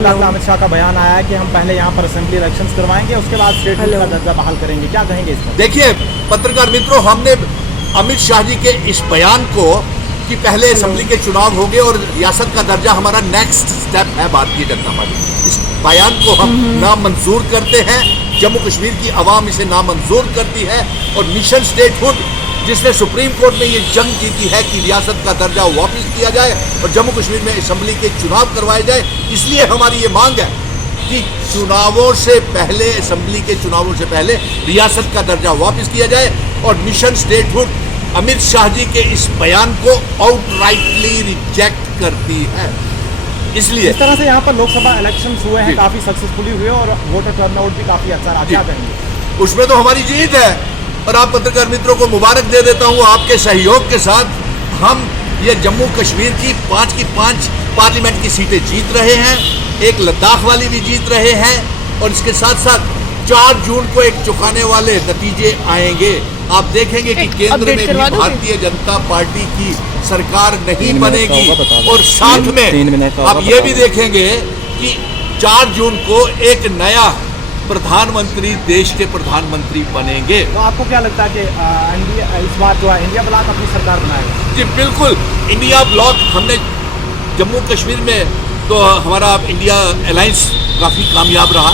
अमित शाह का बयान आया है कि हम पहले यहाँ पर असेंबली इलेक्शंस करवाएंगे, उसके बाद स्टेट का दर्जा बहाल करेंगे। क्या कहेंगे इस पर? देखिए पत्रकार मित्रों, हमने अमित शाह जी के इस बयान को कि पहले असेंबली के चुनाव होंगे और रियासत का दर्जा हमारा नेक्स्ट स्टेप है भारतीय जनता पार्टी, इस बयान को हम नामंजूर करते हैं। जम्मू कश्मीर की आवाम इसे नामंजूर करती है और मिशन स्टेटहुड जिसने सुप्रीम कोर्ट में ये जंग जीती है कि रियासत का दर्जा वापस किया जाए और जम्मू कश्मीर में असेंबली के चुनाव करवाए जाए, इसलिए हमारी ये मांग है कि चुनावों से पहले, असेंबली के चुनावों से पहले रियासत का दर्जा वापस किया जाए। और मिशन स्टेटहुड अमित शाह जी के इस बयान को आउटराइटली रिजेक्ट करती है। इसलिए इस तरह से यहाँ पर लोकसभा इलेक्शंस हुए हैं, काफी सक्सेसफुली हुए और वोटर टर्नआउट भी काफी अच्छा रहा। क्या कहेंगे? उसमें तो हमारी जीत है और आप पत्रकार मित्रों को मुबारक दे देता हूँ। आपके सहयोग के साथ हम ये जम्मू कश्मीर की 5 पार्लियामेंट की सीटें जीत रहे हैं, एक लद्दाख वाली भी जीत रहे हैं और इसके साथ साथ 4 जून को एक चौंकाने वाले नतीजे आएंगे। आप देखेंगे कि केंद्र में भी भारतीय जनता पार्टी की सरकार नहीं बनेगी और साथ में आप ये भी देखेंगे कि 4 जून को एक नया प्रधानमंत्री, देश के प्रधानमंत्री बनेंगे। तो आपको क्या लगता है कि इस बार जो है इंडिया ब्लॉक अपनी सरकार बनाएगा? जी बिल्कुल, इंडिया ब्लॉक हमने जम्मू कश्मीर में तो हमारा इंडिया अलायंस काफ़ी कामयाब रहा,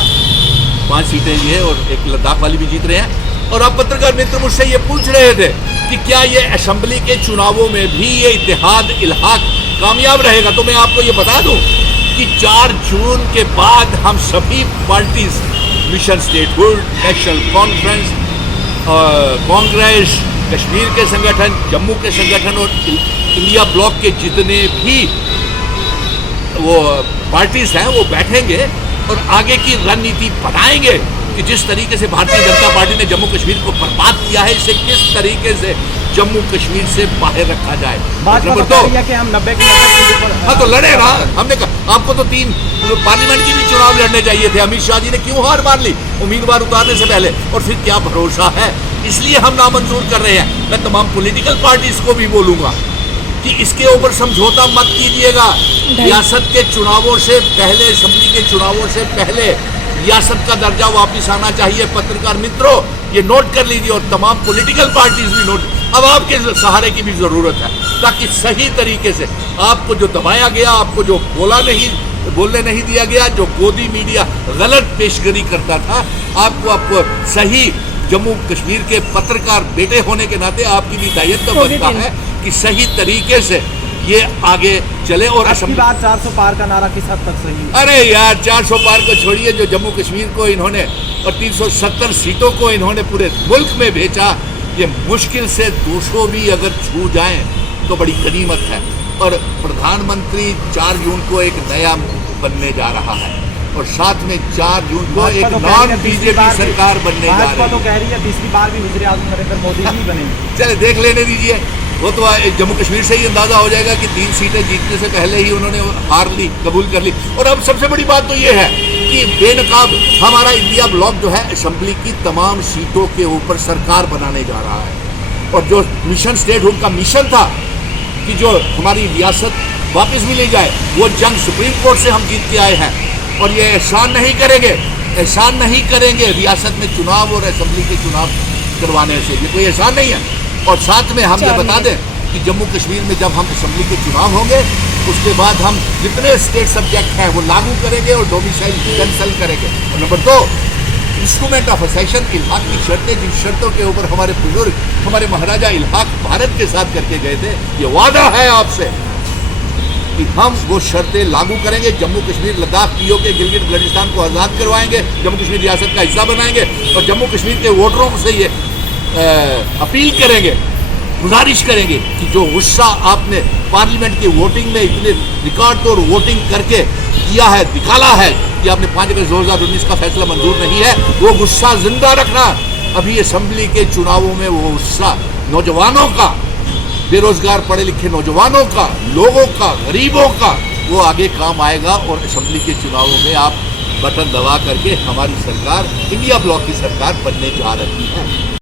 5 सीटें ये और एक लद्दाख वाली भी जीत रहे हैं। और आप पत्रकार मित्र मुझसे ये पूछ रहे थे कि क्या ये असेंबली के चुनावों में भी ये इत्तेहाद इल्हाक कामयाब रहेगा, तो मैं आपको ये बता दूं कि 4 जून के बाद हम सभी parties, mission statehood, national conference, Congress, Kashmir के संगठन, जम्मू के संगठन और इंडिया ब्लॉक के जितने भी वो पार्टीज हैं वो बैठेंगे और आगे की रणनीति बनाएंगे कि जिस तरीके से भारतीय जनता पार्टी ने जम्मू कश्मीर को बर्बाद किया है, इसे किस तरीके से जम्मू कश्मीर से बाहर रखा जाए। नंबर 2 कि हम 90 की हाँ तो लड़े ना, हमने कहा आपको तो 3 पार्लियामेंट की भी चुनाव लड़ने चाहिए थे। अमित शाह जी ने क्यों हार मान ली उम्मीदवार उतारने से पहले, और फिर क्या भरोसा है, इसलिए हम नामंजूर कर रहे हैं। मैं तमाम पॉलिटिकल पार्टीज को भी बोलूंगा कि इसके ऊपर समझौता मत कीजिएगा। रियासत के चुनावों से पहले, असेंबली के चुनावों से पहले रियासत का दर्जा वापस आना चाहिए। पत्रकार मित्रों ये नोट कर लीजिए और तमाम पॉलिटिकल पार्टीज भी नोट। अब आपके सहारे की भी जरूरत है ताकि सही तरीके से आपको जो दबाया गया, आपको जो बोलने नहीं दिया गया, जो गोदी मीडिया गलत पेशगरी करता था, आपको सही, जम्मू कश्मीर के पत्रकार बेटे होने के नाते आपकी भी दायित्व बनता है कि सही तरीके से ये आगे चले। और असम्बली बात 400 पार का नारा किस हद तक सही है? अरे यार 400 पार को छोड़िए, जो जम्मू कश्मीर को इन्होंने और 370 सीटों को इन्होंने पूरे मुल्क में भेजा, ये मुश्किल से 200 भी अगर छू जाएं तो बड़ी गनीमत है। और प्रधानमंत्री 4 जून को एक नया बनने जा रहा है और साथ में 4 जून को एक नॉन बीजेपी सरकार बनने जा रही है। तो कह रही है तीसरी बार भी वज़ीर आज़म नरेंद्र मोदी ही बनेंगे। चले देख लेने दीजिए, वो तो जम्मू कश्मीर से ही अंदाजा हो जाएगा कि 3 सीटें जीतने से पहले ही उन्होंने हार ली, कबूल कर ली। और अब सबसे बड़ी बात तो ये है कि बेनकाब हमारा इंडिया ब्लॉक जो है असेंबली की तमाम सीटों के ऊपर सरकार बनाने जा रहा है। और जो मिशन स्टेटहुड का मिशन था कि जो हमारी रियासत वापस मिली जाए, वो जंग सुप्रीम कोर्ट से हम जीत के आए हैं और ये एहसान नहीं करेंगे रियासत में चुनाव और असेंबली के चुनाव करवाने से, ये कोई एहसान नहीं है। और साथ में हम ये बता दें कि जम्मू कश्मीर में जब हम असेंबली के चुनाव होंगे, उसके बाद हम जितने स्टेट सब्जेक्ट हैं वो लागू करेंगे और डोमिसाइल कैंसल करेंगे। और नंबर 2, इंस्ट्रूमेंट ऑफ असेशन, इल्हाक की शर्तें, जिन शर्तों के ऊपर हमारे बुजुर्ग, हमारे महाराजा इल्हाक भारत के साथ करके गए थे, ये वादा है आपसे कि हम वो शर्तें लागू करेंगे। जम्मू कश्मीर, लद्दाख, पीओके, गिलगित बल्टिस्तान को आज़ाद करवाएंगे, जम्मू कश्मीर रियासत का हिस्सा बनाएंगे और जम्मू कश्मीर के वोटरों से ये अपील करेंगे, गुजारिश करेंगे कि जो गुस्सा आपने पार्लियामेंट की वोटिंग में इतने रिकॉर्ड तोड़ वोटिंग करके किया है, निकाला है कि आपने 5 अगस्त 2019 का फैसला मंजूर नहीं है, वो गुस्सा जिंदा रखना। अभी असेंबली के चुनावों में वो गुस्सा नौजवानों का, बेरोजगार पढ़े लिखे नौजवानों का, लोगों का, गरीबों का, वो आगे काम आएगा। और असेंबली के चुनावों में आप बटन दबा करके हमारी सरकार, इंडिया ब्लॉक की सरकार बनने जा रही है।